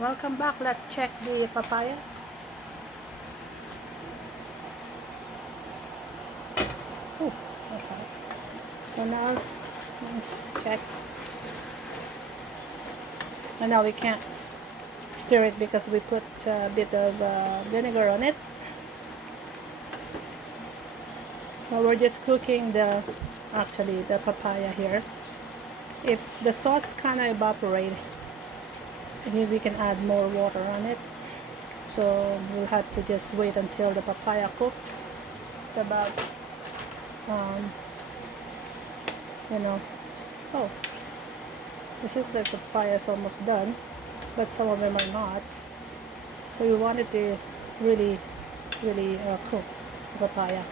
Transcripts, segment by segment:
Welcome back. Let's check the papaya. Oh, that's hot. So now, let's check. And now we can't stir it because we put a bit of vinegar on it. Now we're just cooking the papaya here. If the sauce kind of evaporate, then we can add more water on it. So we'll have to just wait until the papaya cooks. It's about, you know, oh, this is the papaya is almost done, but some of them are not. So you want it to really cook the papaya.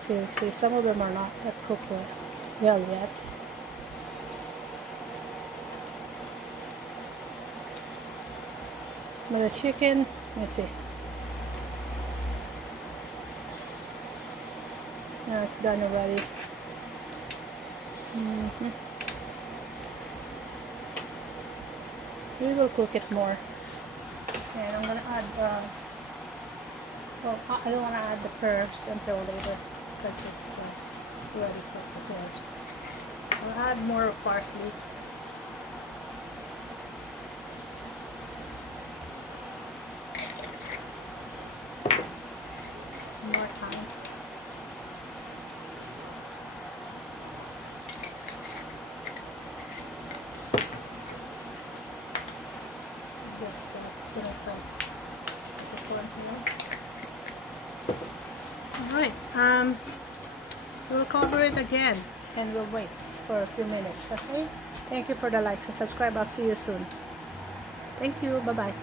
See, some of them are not cooked well yet. But the chicken, let me see. Now it's done already. We will cook it more. And I'm gonna add, well, I don't want to add the pears until later because it's ready for the pears. I'll add more parsley. More time. Just put some corn here. Alright, we'll cover it again and we'll wait for a few minutes, okay? Thank you for the likes and subscribe. I'll see you soon. Thank you. Bye-bye.